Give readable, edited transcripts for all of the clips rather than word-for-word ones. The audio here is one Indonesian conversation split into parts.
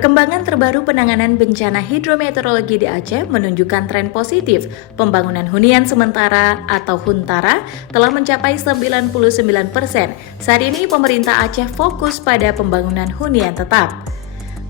Perkembangan terbaru penanganan bencana hidrometeorologi di Aceh menunjukkan tren positif. Pembangunan hunian sementara atau Huntara telah mencapai 99%. Saat ini pemerintah Aceh fokus pada pembangunan hunian tetap.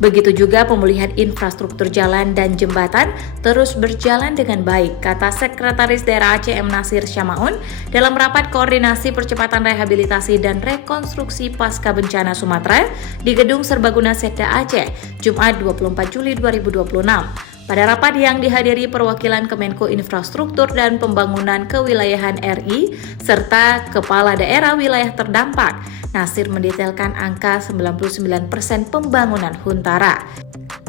Begitu juga pemulihan infrastruktur jalan dan jembatan terus berjalan dengan baik, kata Sekretaris Daerah Aceh M. Nasir Syamaun dalam rapat koordinasi percepatan rehabilitasi dan rekonstruksi pasca bencana Sumatera di Gedung Serbaguna Sekda Aceh, Jumat 24 Juli 2026. Pada rapat yang dihadiri perwakilan Kemenko Infrastruktur dan Pembangunan Kewilayahan RI serta Kepala Daerah wilayah terdampak, Nasir mendetailkan angka 99% pembangunan Huntara.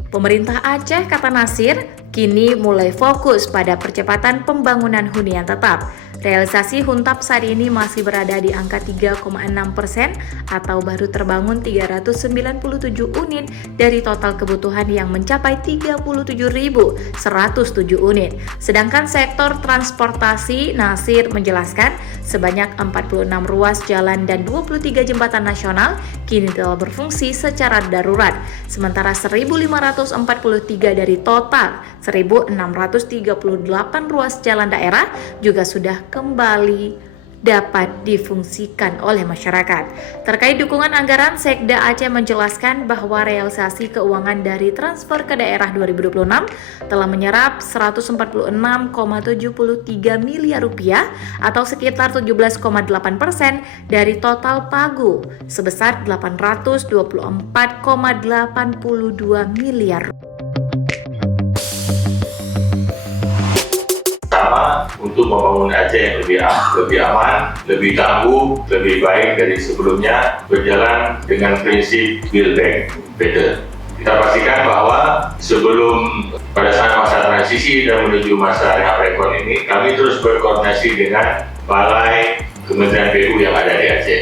Pemerintah Aceh, kata Nasir, kini mulai fokus pada percepatan pembangunan hunian tetap. Realisasi Huntap saat ini masih berada di angka 3,6% atau baru terbangun 397 unit dari total kebutuhan yang mencapai 37.107 unit. Sedangkan sektor transportasi, Nasir menjelaskan sebanyak 46 ruas jalan dan 23 jembatan nasional kini telah berfungsi secara darurat. Sementara 1.543 dari total 1.638 ruas jalan daerah juga sudah kembali dapat difungsikan oleh masyarakat. Terkait dukungan anggaran, Sekda Aceh menjelaskan bahwa realisasi keuangan dari transfer ke daerah 2026 telah menyerap 146,73 miliar rupiah atau sekitar 17,8% dari total pagu sebesar 824,82 miliar. Untuk membangun Aceh yang lebih aman, lebih tangguh, lebih baik dari sebelumnya, berjalan dengan prinsip build back better. Kita pastikan bahwa sebelum pada saat masa transisi dan menuju masa rehab rekon ini, kami terus berkoordinasi dengan Balai Kementerian PU yang ada di Aceh.